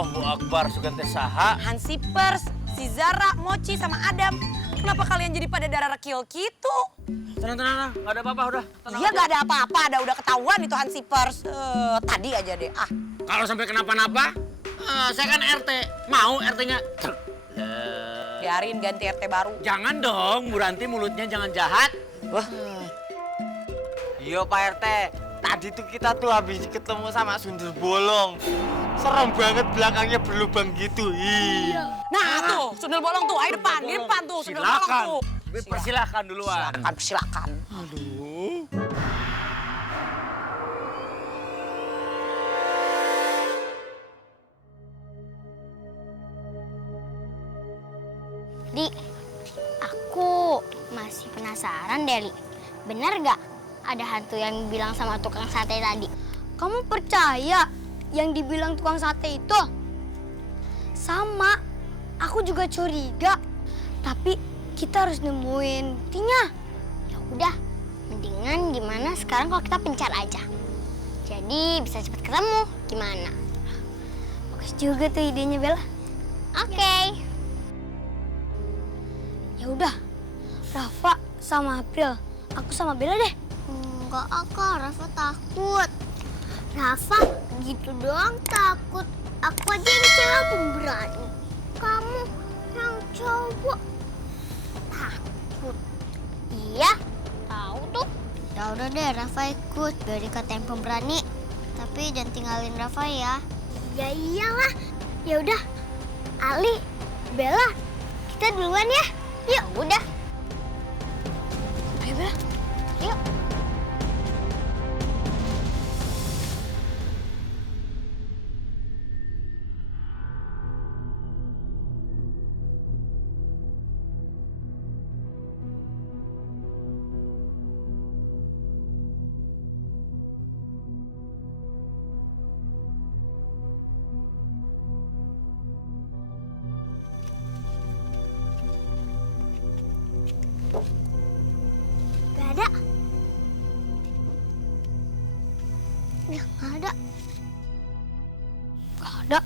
Allahu Akbar, sugante saha. Hansipers, si Zara, Mochi, sama Adam. Kenapa kalian jadi pada darah rekil gitu? Tenang, nggak ada apa-apa udah. Iya gak ada apa-apa, udah ketahuan itu Hansipers. Tadi aja deh, Kalau sampai kenapa-napa, saya kan RT. Mau RT-nya? Biarin ganti RT baru. Jangan dong, Bu Ranti mulutnya jangan jahat. Wah. Iya Pak RT, tadi tuh kita tuh habis ketemu sama sundel bolong. Serem banget belakangnya berlubang gitu. Iya. Nah tuh, sundel bolong tuh, ayo depan, di depan tuh, sundel bolong Silakan. tuh. Persilahkan duluan. Silakan. Aduh. Di, aku masih penasaran deh, Li. Bener gak ada hantu yang bilang sama tukang sate tadi? Kamu percaya yang dibilang tukang sate itu? Sama, aku juga curiga. Tapi kita harus nemuin buktinya. Ya udah, mendingan gimana sekarang kalau kita pencar aja. Jadi bisa cepet ketemu, gimana? Bagus juga tuh idenya, Bella. Oke. Ya udah, Rafa sama April, aku sama Bella deh. Enggak, Rafa takut. Rafa gitu doang takut. Aku aja yang cewek pemberani. Kamu yang cowok takut. Iya, tahu tuh. Ya udah deh, Rafa ikut biar dikatain pemberani. Tapi jangan tinggalin Rafa ya. Ya iyalah. Ya udah, Ali, Bella, kita duluan ya. Yuk, udah. Ayo Bella. Yuk. Gak ada. Ya, gak ada. Gak ada.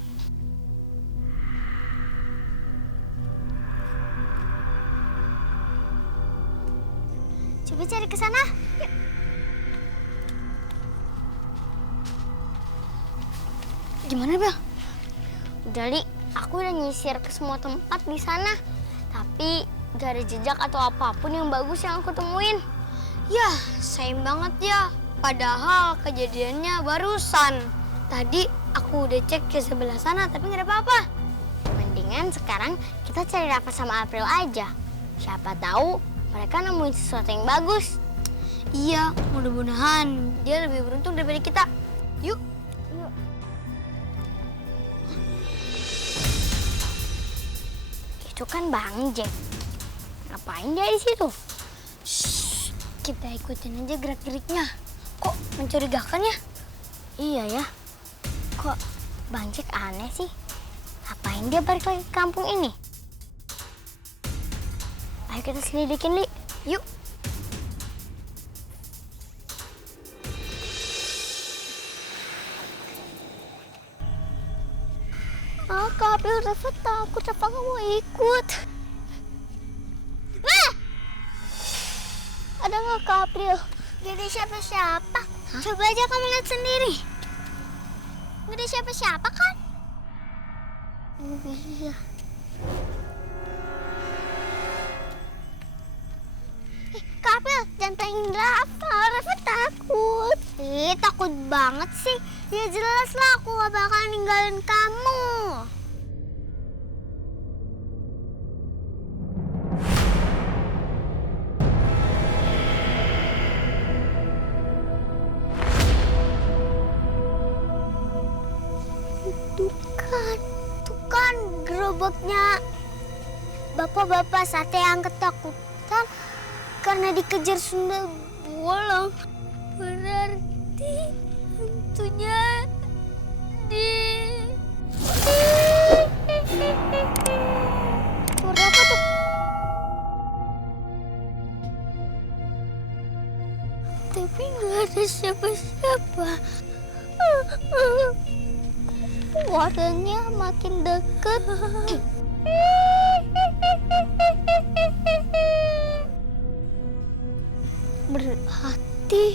Coba cari ke sana. Yuk. Gimana, Bel? Udah, Li. Aku udah nyisir ke semua tempat di sana. Tapi gak ada jejak atau apapun yang bagus yang aku temuin. Ya, sayang banget ya. Padahal kejadiannya barusan. Tadi aku udah cek ke sebelah sana, tapi nggak ada apa-apa. Mendingan sekarang kita cari Rafa sama April aja. Siapa tahu mereka nemuin sesuatu yang bagus. Iya, mudah-mudahan dia lebih beruntung daripada kita. Yuk. Yuk. Itu kan Bang Jack. Ngapain dia di situ? Shh, kita ikutin aja gerak-geriknya. Kok mencurigakan ya? Iya ya. Kok Bang Jack aneh sih? Ngapain dia balik lagi ke kampung ini? Ayo kita selidikin, Li. Yuk. Kak April, Rafa takut. Rafa nggak mau ikut. Wah! Ada nggak Kak April? Gak ada siapa-siapa. Coba aja kamu lihat sendiri. Gak ada siapa-siapa kan? Oh iya. Kak April, jangan tangin Rafa. Rafa takut. Takut banget sih. Ya jelas lah aku gak bakal ninggalin kamu. Tuh kan gerobaknya bapak-bapak sate yang ketakutan karena dikejar sundel bolong. Berarti hantunya suara apa tuh? Tapi nggak ada siapa-siapa. Warnanya makin deket. Berhati.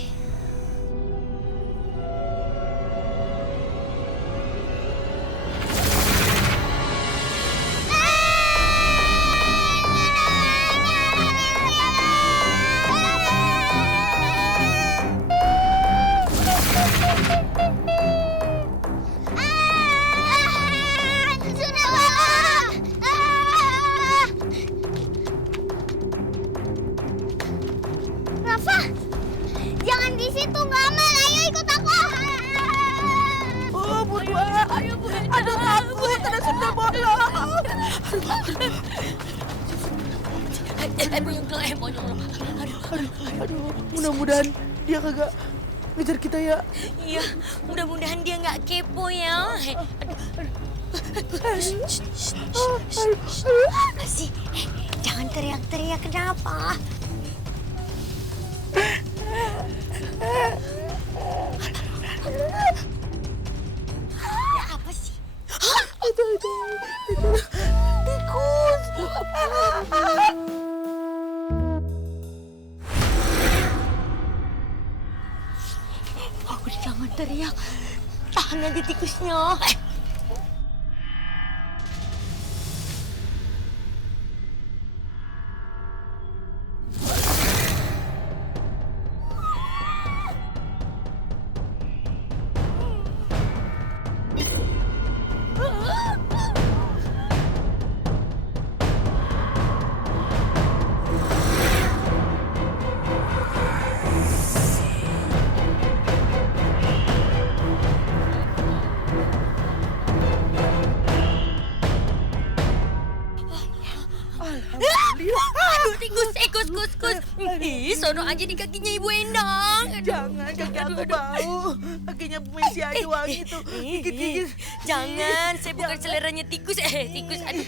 Rafa, jangan di situ, Gamal. Ayo ikut aku. Oh, berdua. Ayo, ada takut, ada sundel bolong. Aduh, mudah-mudahan dia kagak ngejar kita ya. Iya, mudah-mudahan dia nggak kepo ya. Sih, jangan teriak-teriak, kenapa? Ya apa sih? Itu. Tikus. Aku jangan teriak. Tahan aja tikusnya. Aduh, tikus, kus. Ih, sono aja di kakinya Ibu Endang. Jangan, kaki aku bau. Kakinya Bu Messi aja wangi tuh. Gigit-gigit. Jangan, saya bukan seleranya tikus. Tikus, aduh.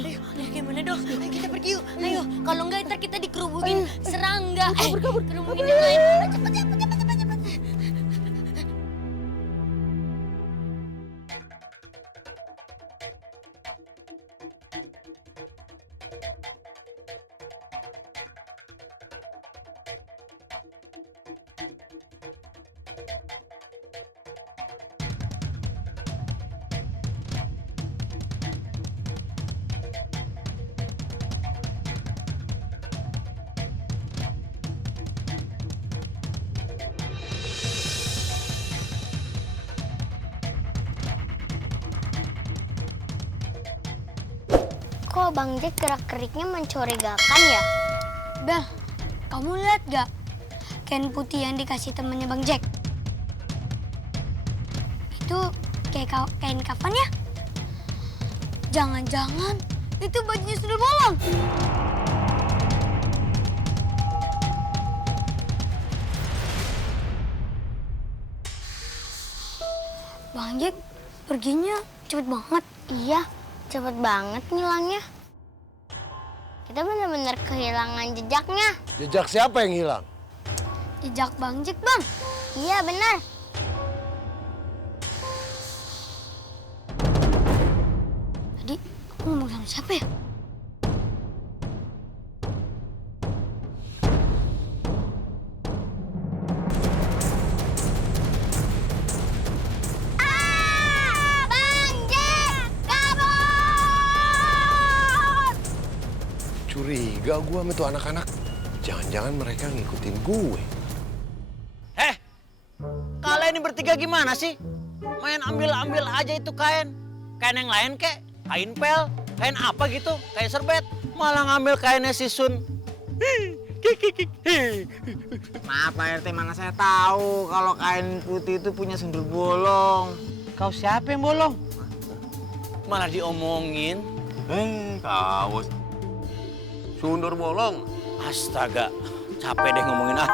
Ayo, gimana dong? Ayo kita pergi yuk. Ayo, kalau enggak ntar kita dikerubungin serangga. Kabur. Kerubungin yang lain. Cepet. Kok Bang Jack gerak-geriknya mencurigakan ya? Bel, kamu lihat gak kain putih yang dikasih temennya Bang Jack? Itu kayak kain kafan ya? Jangan-jangan itu bajunya sudah bolong. Bang Jack perginya cepet banget. Iya, cepet banget ngilangnya. Kita benar-benar kehilangan jejaknya. Jejak siapa yang hilang? Jejak Bang Jack, Bang. Iya, benar. Tadi aku ngomong sama siapa ya? Bang Jack, kabur! Curiga gue sama tuh anak-anak. Jangan-jangan mereka ngikutin gue. Kalian ini bertiga gimana sih? Main ambil-ambil aja itu kain. Kain yang lain kek, kain pel, kain apa gitu, kain serbet. Malah ngambil kainnya si Sun. Maaf Pak RT, mana saya tahu kalau kain putih itu punya sundel bolong. Kau siapa yang bolong? Malah diomongin. Kawas. Sundar bolong. Astaga, capek deh ngomongin ah.